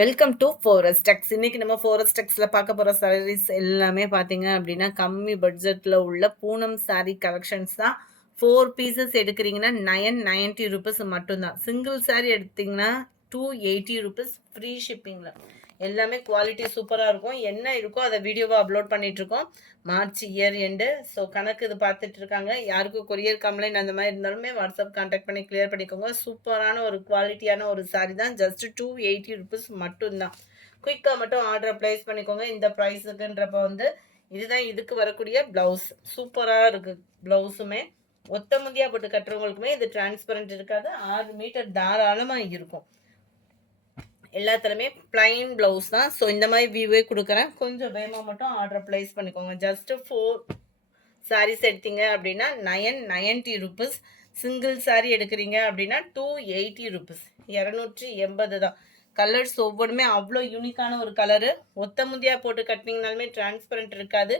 Welcome to forest டெக்ஸ். இன்னைக்கு நம்ம forest டெக்ஸ்ல பார்க்க போற சாரீஸ் எல்லாமே பார்த்தீங்க அப்படின்னா கம்மி பட்ஜெட்ல உள்ள பூனம் சாரீ கலெக்ஷன்ஸ் தான். 4 பீசஸ் எடுக்கிறீங்கன்னா 990 ருபீஸ் மட்டும்தான். சிங்கிள் சாரீ எடுத்தீங்கன்னா 280 ருபீஸ் ஃப்ரீ ஷிப்பிங்ல. எல்லாமே குவாலிட்டி சூப்பராக இருக்கும். என்ன இருக்கோ அதை வீடியோவை அப்லோட் பண்ணிட்டு இருக்கோம். மார்ச் இயர் எண்டு, ஸோ கணக்கு இது பார்த்துட்டு இருக்காங்க. யாருக்கும் கொரியர் கம்ப்ளைண்ட் அந்த மாதிரி இருந்தாலுமே வாட்ஸ்அப் கான்டாக்ட் பண்ணி கிளியர் பண்ணிக்கோங்க. சூப்பரான ஒரு குவாலிட்டியான ஒரு சாரி தான். ஜஸ்ட் 280 ருபீஸ் மட்டும்தான். குயிக்காக மட்டும் ஆர்டர் ப்ளேஸ் பண்ணிக்கோங்க. இந்த ப்ரைஸுக்குன்றப்ப வந்து இதுதான் இதுக்கு வரக்கூடிய ப்ளவுஸ். சூப்பராக இருக்குது ப்ளவுஸுமே. ஒத்த முந்தியாக போட்டு கட்டுறவங்களுக்குமே இது டிரான்ஸ்பரண்ட் இருக்காது. 6 மீட்டர் தாராளமாக இருக்கும். எல்லாத்துலேயுமே பிளைன் ப்ளவுஸ் தான். ஸோ இந்த மாதிரி வியூவே கொடுக்குறேன். கொஞ்சம் வேகமாக மட்டும் ஆர்டர் ப்ளேஸ் பண்ணிக்கோங்க. ஜஸ்ட்டு 4 சாரீஸ் எடுத்தீங்க அப்படின்னா 990 ருபீஸ். சிங்கிள் சாரீ எடுக்கிறீங்க அப்படின்னா 280 ருபீஸ். 280 தான். கலர்ஸ் ஒவ்வொன்றுமே அவ்வளோ யூனிக்கான ஒரு கலரு. ஒத்த முந்தியாக போட்டு கட்டினீங்கனாலுமே டிரான்ஸ்பரண்ட் இருக்காது.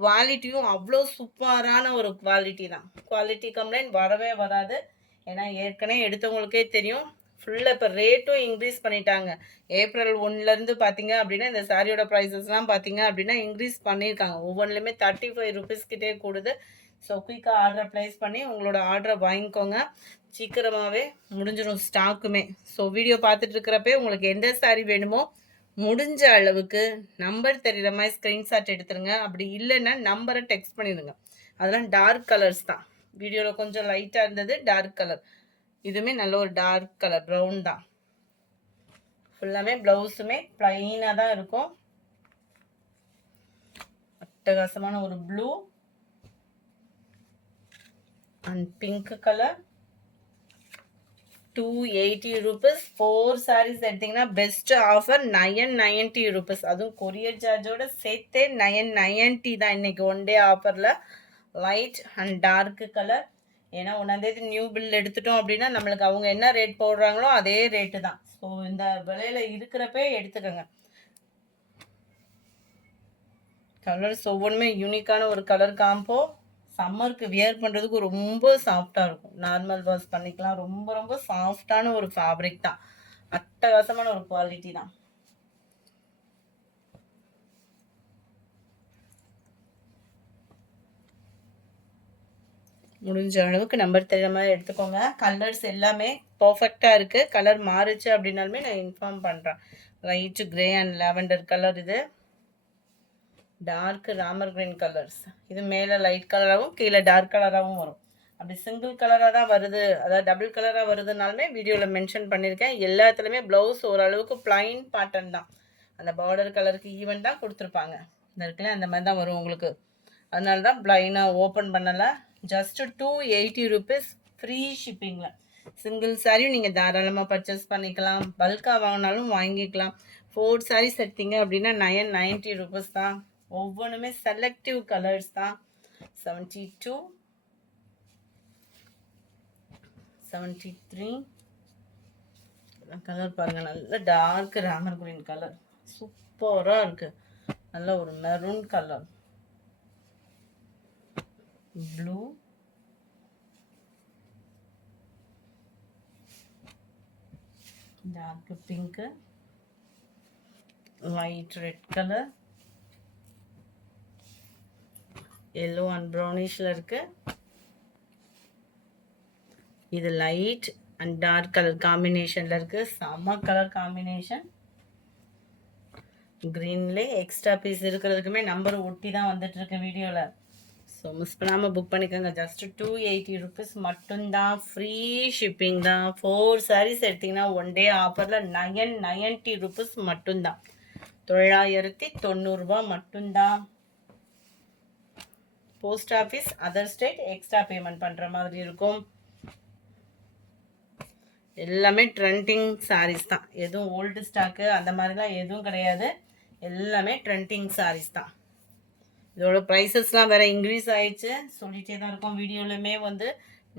குவாலிட்டியும் அவ்வளோ சூப்பரான ஒரு குவாலிட்டி தான். குவாலிட்டி கம்ப்ளைண்ட் வரவே வராது. ஏன்னா ஏற்கனவே எடுத்தவங்களுக்கே தெரியும். ஃபுல்லாக இப்போ ரேட்டும் இன்க்ரீஸ் பண்ணிட்டாங்க. ஏப்ரல் 1லேருந்து பார்த்தீங்க அப்படின்னா இந்த சாரியோட ப்ரைஸஸ்லாம் பார்த்தீங்க அப்படின்னா இன்க்ரீஸ் பண்ணியிருக்காங்க. ஒவ்வொன்றுலையுமே 35 ருபீஸ் கிட்டே கூடுது. ஸோ குயிக்காக ஆர்டர் ப்ளேஸ் பண்ணி உங்களோட ஆர்டரை வாங்கிக்கோங்க. சீக்கிரமாகவே முடிஞ்சிடும் ஸ்டாக்குமே. ஸோ வீடியோ பார்த்துட்டு இருக்கிறப்பே உங்களுக்கு எந்த சாரி வேணுமோ முடிஞ்ச அளவுக்கு நம்பர் தெரிகிற மாதிரி ஸ்க்ரீன்ஷாட் எடுத்துருங்க. அப்படி இல்லைன்னா நம்பரை டெக்ஸ்ட் பண்ணிடுங்க. அதெல்லாம் டார்க் கலர்ஸ் தான். வீடியோவில் கொஞ்சம் லைட்டாக இருந்தது டார்க் கலர். இதுவுமே நல்ல ஒரு டார்க் கலர் ப்ரௌன் தான். ஃபுல்லாமே ப்ளவுஸுமே பிளைனாக தான் இருக்கும். அட்டகாசமான ஒரு blue and pink colour. 280 rupees. 4 saris எடுத்தீங்கன்னா பெஸ்ட் ஆஃபர் 990 ருபீஸ். அதுவும் கொரியர் சார்ஜோட சேர்த்தே 990 தான் இன்னைக்கு ஒன் டே ஆஃபரில். Light and dark colour. ஏன்னா 1ஆம் தேதி நியூ பில் எடுத்துட்டோம் அப்படின்னா நம்மளுக்கு அவங்க என்ன ரேட் போடுறாங்களோ அதே ரேட்டு தான். ஸோ இந்த விலையில இருக்கிறப்பே எடுத்துக்கோங்க. கலர்ஸ் ஒவ்வொன்றுமே யூனிக்கான ஒரு கலர் காம்போ. சம்மருக்கு வியர் பண்ணுறதுக்கு ரொம்ப சாஃப்டாக இருக்கும். நார்மல் வாஷ் பண்ணிக்கலாம். ரொம்ப ரொம்ப சாஃப்டான ஒரு ஃபேப்ரிக் தான். அட்டகாசமான ஒரு குவாலிட்டி தான். முடிஞ்ச அளவுக்கு நம்பர் தெரிகிற மாதிரி எடுத்துக்கோங்க. கலர்ஸ் எல்லாமே பர்ஃபெக்டாக இருக்குது. கலர் மாறுச்சு அப்படின்னாலுமே நான் இன்ஃபார்ம் பண்ணுறேன். Light grey and lavender colour. இது டார்க் ராமர் கிரீன் கலர்ஸ். இது மேலே லைட் கலராகவும் கீழே டார்க் கலராகவும் வரும். அப்படி சிங்கிள் கலராக தான் வருது, அதாவது டபுள் கலராக வருதுனாலுமே வீடியோவில் மென்ஷன் பண்ணியிருக்கேன். எல்லாத்துலேயுமே ப்ளவுஸ் ஓரளவுக்கு பிளைன் பேட்டர்ன் தான். அந்த பார்டர் கலருக்கு ஈவன் தான் கொடுத்துருப்பாங்க. இந்த இருக்குல்ல அந்த மாதிரி தான் வரும் உங்களுக்கு. அதனால தான் பிளைனாக ஓப்பன் பண்ணலை. ஜஸ்ட் 280 ருபீஸ் ஃப்ரீ ஷிப்பிங்கில். சிங்கிள் சாரியும் நீங்கள் தாராளமாக பர்ச்சேஸ் பண்ணிக்கலாம். பல்காக வாங்கினாலும் வாங்கிக்கலாம். 4 சாரீஸ் எடுத்தீங்க அப்படின்னா 990 ருபீஸ் தான். ஒவ்வொன்றுமே செலக்டிவ் கலர்ஸ் தான். 72, 73 கலர் பாருங்க. நல்ல டார்க் ராமர் கிரீன் கலர் சூப்பராக இருக்கு. நல்ல ஒரு maroon colour, blue, dark pink, light red colour, yellow and ப்ரௌனிஷ்ல இருக்கு. இது லைட் அண்ட் டார்க் கலர் காம்பினேஷன்ல இருக்கு. செம்ம கலர் காம்பினேஷன். கிரீன்ல எக்ஸ்ட்ரா பீஸ் இருக்கிறதுக்குமே நம்பர் ஒட்டி தான் வந்துட்டு இருக்கு வீடியோல. ஸோ மிஸ் பண்ணாமல் புக் பண்ணிக்கோங்க. ஜஸ்ட் 280 ருபீஸ் மட்டும்தான். ஃப்ரீ ஷிப்பிங் தான். 4 சாரீஸ் எடுத்தீங்கன்னா ஒன் டே ஆஃபரில் 990 ருபீஸ் மட்டும்தான். 990 ரூபா மட்டும்தான். Post office other state extra payment பண்ணுற மாதிரி இருக்கும். எல்லாமே ட்ரெண்டிங் சாரீஸ் தான். எதுவும் ஓல்டு ஸ்டாக்கு அந்த மாதிரிலாம் எதுவும் கிடையாது. எல்லாமே ட்ரெண்டிங் சாரீஸ் தான். இதோட ப்ரைஸஸ்லாம் வேறு இன்க்ரீஸ் ஆகிடுச்சு. சொல்லிகிட்டே தான் இருக்கோம் வீடியோலையுமே. வந்து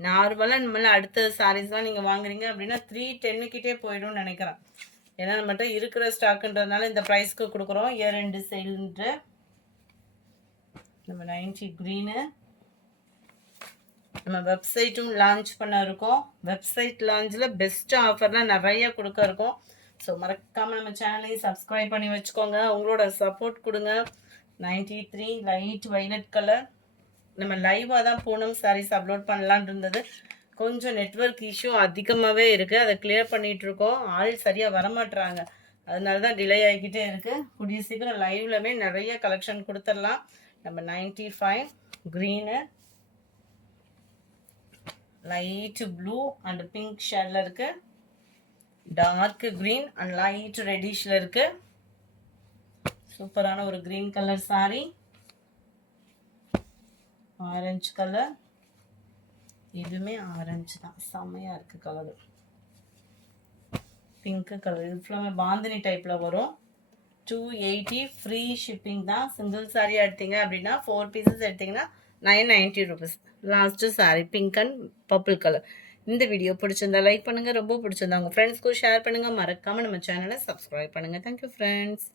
நார்மலாக நம்மளால் அடுத்த சாரீஸ்லாம் நீங்கள் வாங்குறீங்க அப்படின்னா 310 போயிடும்னு நினைக்கிறேன். ஏன்னா நம்மகிட்ட இருக்கிற ஸ்டாக்குன்றதுனால இந்த ப்ரைஸ்க்கு கொடுக்குறோம். இயர் எண்டு சேல்ன்ட்டு நம்ம 90 க்ரீனு. நம்ம வெப்சைட்டும் லான்ச் பண்ண இருக்கோம். வெப்சைட் லான்ச்சில் பெஸ்ட் ஆஃபர்லாம் நிறைய கொடுக்க இருக்கோம். ஸோ மறக்காம நம்ம சேனலையும் சப்ஸ்கிரைப் பண்ணி வச்சுக்கோங்க. உங்களோட சப்போர்ட் கொடுங்க. 93 லைட் வைலட் கலர். நம்ம லைவாக தான் பூனம் சாரீஸ் அப்லோட் பண்ணலான் இருந்தது. கொஞ்சம் நெட்வொர்க் இஷ்யூ அதிகமாகவே இருக்குது. அதை கிளியர் பண்ணிகிட்ருக்கோம். ஆள் சரியாக வரமாட்டுறாங்க. அதனால தான் டிலே ஆகிக்கிட்டே இருக்குது. கூடிய சீக்கிரம் லைவ்லமே நிறைய கலெக்ஷன் கொடுத்துடலாம். நம்ம 95 green, light blue and pink ஷேடில் இருக்குது. டார்க் க்ரீன் அண்ட் லைட் ரெட்டிஷில் இருக்குது. சூப்பரான ஒரு green colour sari. Orange colour, இதுவுமே ஆரஞ்சு தான், செம்மையாக இருக்குது கலரு. பிங்க் கலர், இது ஃபுல்லாமே பாந்தினி டைப்பில் வரும். 280 ஃப்ரீ ஷிப்பிங் தான். சிங்கிள் சாரீ எடுத்தீங்க அப்படின்னா 4 பீசஸ் எடுத்தீங்கன்னா 990 rupees. Last sari pink and purple colour. இந்த வீடியோ பிடிச்சிருந்தா லைக் பண்ணுங்கள். ரொம்ப பிடிச்சிருந்தா உங்கள் ஃப்ரெண்ட்ஸ்க்கும் ஷேர் பண்ணுங்கள். மறக்காமல் நம்ம சேனலை சப்ஸ்கிரைப் பண்ணுங்கள். Thank you friends.